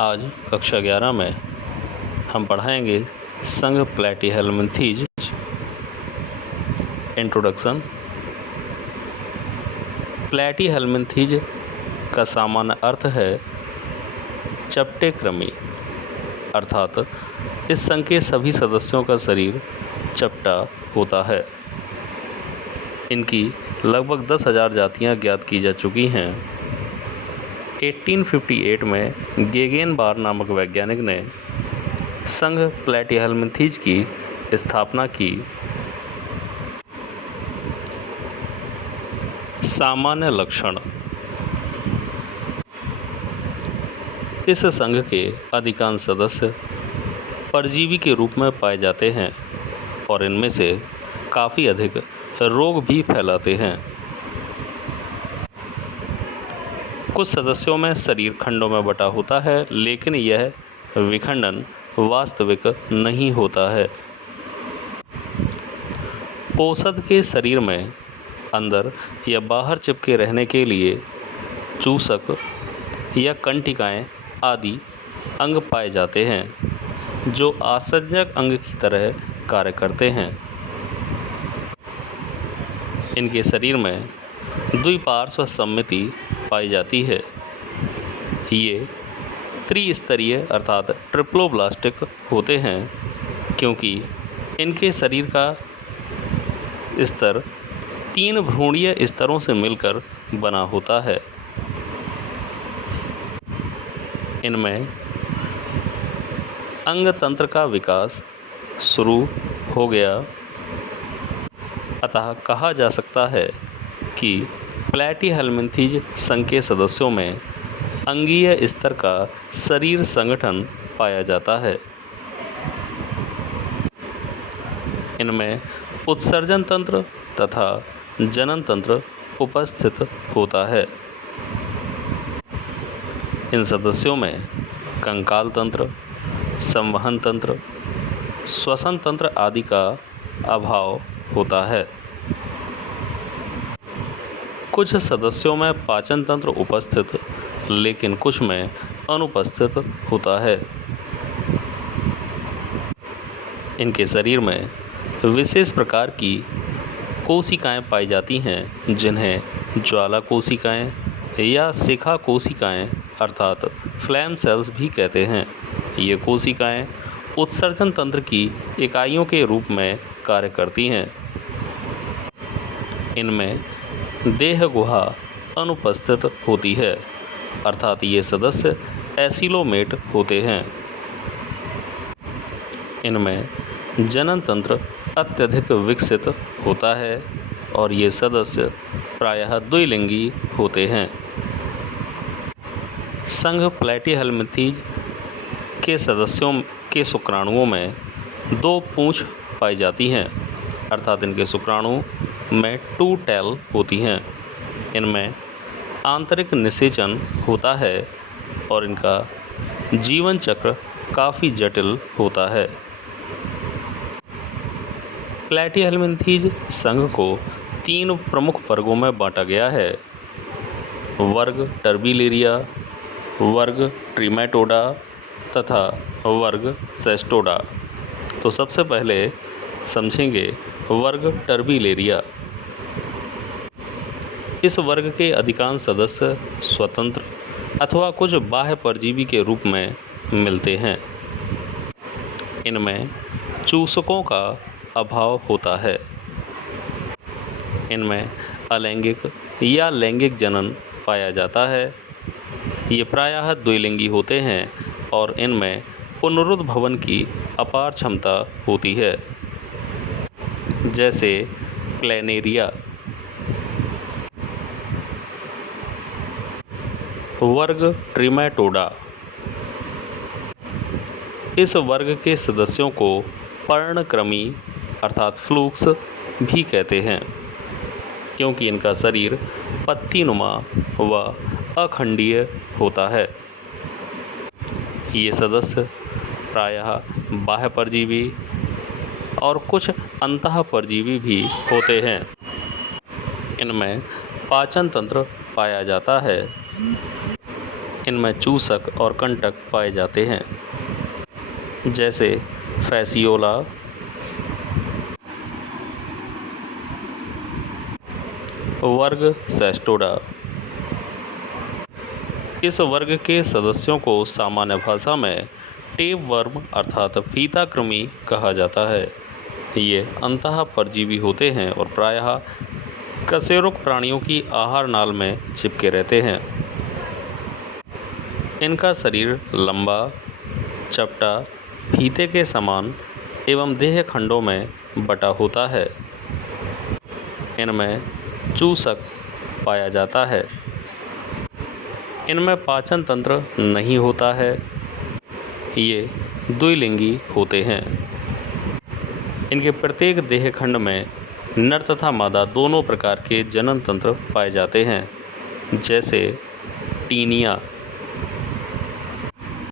आज कक्षा 11 में हम पढ़ाएंगे संघ प्लैटीहेल्मिंथीज। इंट्रोडक्शन। प्लैटीहेल्मिंथीज का सामान्य अर्थ है चपटे कृमि, अर्थात इस संघ के सभी सदस्यों का शरीर चपटा होता है। इनकी लगभग 10,000 जातियां ज्ञात की जा चुकी हैं। 1858 में गेगेनबार नामक वैज्ञानिक ने संघ प्लैटीहेल्मिंथीज की स्थापना की। सामान्य लक्षण। इस संघ के अधिकांश सदस्य परजीवी के रूप में पाए जाते हैं और इनमें से काफ़ी अधिक रोग भी फैलाते हैं। कुछ सदस्यों में शरीर खंडों में बटा होता है, लेकिन यह विखंडन वास्तविक नहीं होता है। पोषद के शरीर में अंदर या बाहर चिपके रहने के लिए चूसक या कंटिकाएं आदि अंग पाए जाते हैं जो आसंजक अंग की तरह कार्य करते हैं। इनके शरीर में द्विपार्श्व सममिति पाई जाती है। ये त्रिस्तरीय अर्थात ट्रिप्लोब्लास्टिक होते हैं क्योंकि इनके शरीर का स्तर 3 भ्रूणीय स्तरों से मिलकर बना होता है। इनमें अंग तंत्र का विकास शुरू हो गया, अतः कहा जा सकता है कि प्लैटीहेल्मिंथीज संघ के सदस्यों में अंगीय स्तर का शरीर संगठन पाया जाता है। इनमें उत्सर्जन तंत्र तथा जनन तंत्र उपस्थित होता है। इन सदस्यों में कंकाल तंत्र, संवहन तंत्र, श्वसन तंत्र आदि का अभाव होता है। कुछ सदस्यों में पाचन तंत्र उपस्थित, लेकिन कुछ में अनुपस्थित होता है। इनके शरीर में विशेष प्रकार की कोशिकाएं पाई जाती हैं जिन्हें ज्वाला कोशिकाएं या शिखा कोशिकाएं अर्थात फ्लैम सेल्स भी कहते हैं। ये कोशिकाएं उत्सर्जन तंत्र की इकाइयों के रूप में कार्य करती हैं। इनमें देह गुहा अनुपस्थित होती है, अर्थात ये सदस्य एसिलोमेट होते हैं। इनमें जनन तंत्र अत्यधिक विकसित होता है और ये सदस्य प्रायः द्विलिंगी होते हैं। संघ प्लैटीहेल्मिंथीज के सदस्यों के शुक्राणुओं में 2 पूंछ पाई जाती हैं, अर्थात इनके शुक्राणु में 2 टेल होती हैं। इनमें आंतरिक निषेचन होता है और इनका जीवन चक्र काफ़ी जटिल होता है। प्लैटीहेल्मिंथीज संघ को 3 प्रमुख वर्गों में बांटा गया है। वर्ग टर्बिलेरिया, वर्ग ट्रिमेटोडा तथा वर्ग सेस्टोडा। तो सबसे पहले समझेंगे वर्ग टर्बिलेरिया। इस वर्ग के अधिकांश सदस्य स्वतंत्र अथवा कुछ बाह्य परजीवी के रूप में मिलते हैं। इनमें चूसकों का अभाव होता है। इनमें अलैंगिक या लैंगिक जनन पाया जाता है। ये प्रायः द्विलिंगी होते हैं और इनमें पुनरुद्भवन की अपार क्षमता होती है, जैसे प्लेनेरिया। वर्ग ट्रिमेटोडा। इस वर्ग के सदस्यों को पर्णकृमि अर्थात फ्लूक्स भी कहते हैं क्योंकि इनका शरीर पत्तीनुमा व अखंडीय होता है। ये सदस्य प्रायः बाह्य परजीवी और कुछ अंतः परजीवी भी होते हैं। इनमें पाचन तंत्र पाया जाता है। इनमें चूसक और कंटक पाए जाते हैं, जैसे फैसियोला, वर्ग सेस्टोडा। इस वर्ग के सदस्यों को सामान्य भाषा में टेपवर्म अर्थात फीता कृमि कहा जाता है। ये अंतः परजीवी होते हैं और प्रायः कशेरुक प्राणियों की आहार नाल में चिपके रहते हैं। इनका शरीर लंबा, चपटा, फीते के समान एवं देह खंडों में बटा होता है। इनमें चूसक पाया जाता है। इनमें पाचन तंत्र नहीं होता है। ये द्विलिंगी होते हैं। इनके प्रत्येक देह खंड में नर तथा मादा दोनों प्रकार के जनन तंत्र पाए जाते हैं, जैसे टीनिया